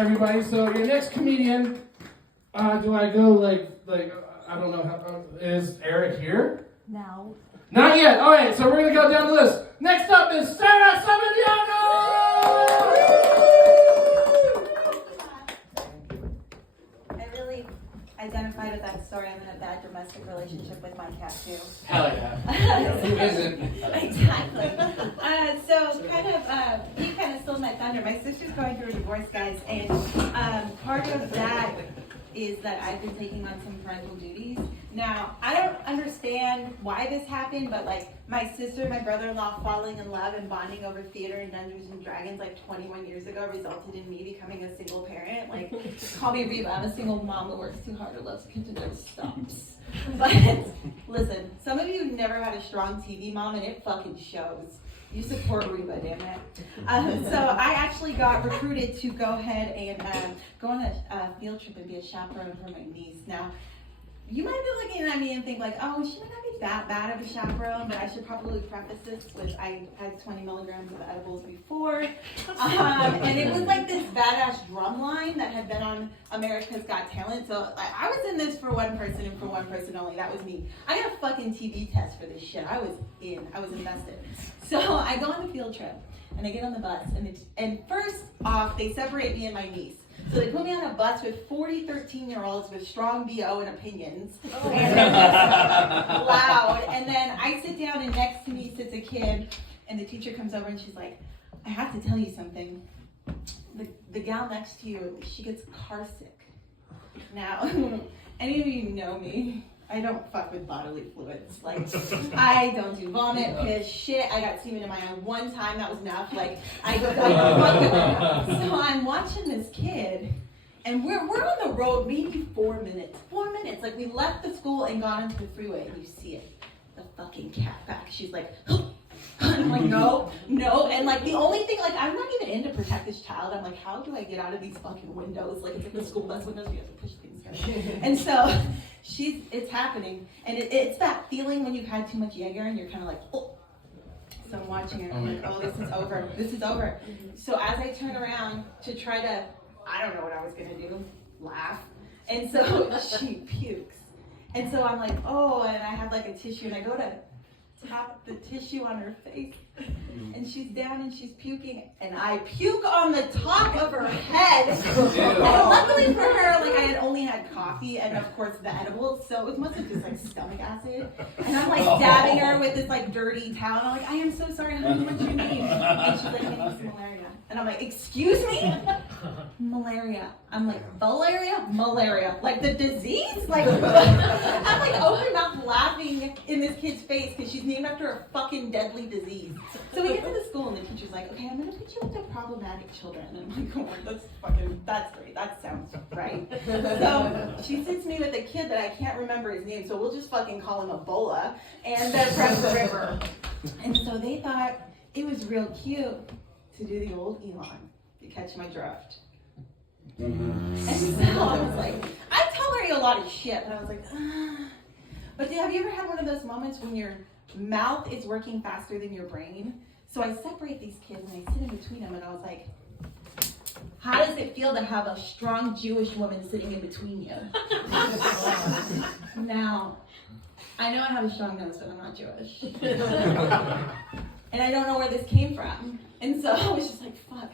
everybody. So your next comedian, do I go like I don't know how is Eric here? No. Not yet. All right, so we're gonna go down the list. Next up is Sarah Sabagliano. I really identified with that story. I'm in a bad domestic relationship with my cat too. Hell yeah. Who isn't? Exactly. He kind of stole my thunder. My sister's going through a divorce, guys, and part of that is that I've been taking on some parental duties. Now, I don't understand why this happened, but like my sister and my brother-in-law falling in love and bonding over theater and Dungeons and Dragons like 21 years ago resulted in me becoming a single parent. Like, call me Reba, I'm a single mom that works too hard or loves kids and never stops. But listen, some of you never had a strong TV mom and it fucking shows. You support Reba, damn it. So I actually got recruited to go ahead and go on a field trip and be a chaperone for my niece. Now, you might be looking at me and think like, oh, she might not be that bad of a chaperone, but I should probably preface this with I had 20 milligrams of edibles before. And it was like this badass drum line that had been on America's Got Talent. So I was in this for one person and for one person only. That was me. I got a fucking TV test for this shit. I was invested. So I go on the field trip and I get on the bus and first off, they separate me and my niece. So they put me on a bus with 40 13-year-olds with strong BO and opinions. And loud. And then I sit down and next to me sits a kid and the teacher comes over and she's like, I have to tell you something. The gal next to you, she gets car sick. Now, any of you know me, I don't fuck with bodily fluids. Like, I don't do vomit, piss, shit. I got semen in my eye one time. That was enough. Like, I fuck with it. So I'm watching this kid, and we're on the road maybe 4 minutes. 4 minutes. Like, we left the school and got into the freeway, and you see it. The fucking cat back. She's like, and I'm like, no. And like, the only thing, like, I'm not even in to protect this child. I'm like, how do I get out of these fucking windows? Like, it's like the school bus windows. You have to push things down. And so it's happening. And it's that feeling when you've had too much Jaeger and you're kind of like, oh. So I'm watching her and I'm like, oh, this is over. This is over. So as I turn around to try to, I don't know what I was going to do, laugh. And so she pukes. And so I'm like, oh, and I have like a tissue and I go to tap the tissue on her face and she's down and she's puking and I puke on the top of her head. And luckily for her, like I had only had coffee and of course the edibles, so it must have just like stomach acid. And I'm like dabbing her with this like dirty towel and I'm like, I am so sorry, honey, what's your name? And she's like, my name's malaria. And I'm like, excuse me? Malaria. I'm like, malaria. Like the disease? Like, I'm like open mouth laughing in this kid's face because she's named after a fucking deadly disease. So we get to the school and the teacher's like, okay, I'm gonna put you with the problematic children. And I'm like, oh, that's great. That sounds right. So she sits me with a kid that I can't remember his name, so we'll just fucking call him Ebola and Prep the River. And so they thought it was real cute to do the old Elon to catch my drift. And so I was like, I tolerate a lot of shit, but I was like, But have you ever had one of those moments when your mouth is working faster than your brain? So I separate these kids and I sit in between them and I was like, how does it feel to have a strong Jewish woman sitting in between you? Now, I know I have a strong nose, but I'm not Jewish. And I don't know where this came from. And so I was just like, fuck.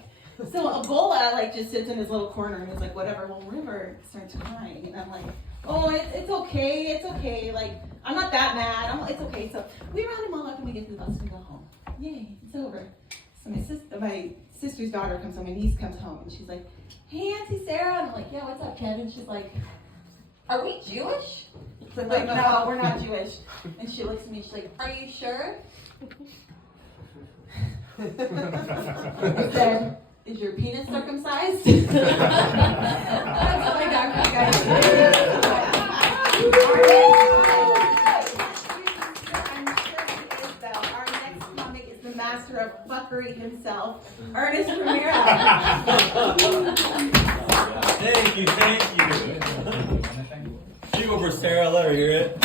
So Ebola like just sits in his little corner and is like, whatever. Well, River starts crying, and I'm like, oh, it's okay. Like, I'm not that mad. It's okay. So we round him all up and we get to the bus and we go home. Yay, it's over. So my sister's daughter comes home, my niece comes home, and she's like, hey, Auntie Sarah. And I'm like, yeah, what's up, Ken? And she's like, are we Jewish? So I'm like, no, we're not Jewish. And she looks at me, she's like, are you sure? I said, is your penis circumcised? That's all I got for you guys. I'm sure he is, though. Our next comic is the master of fuckery himself, Ernest Ramirez. Thank you. You over Sarah, let her hear it.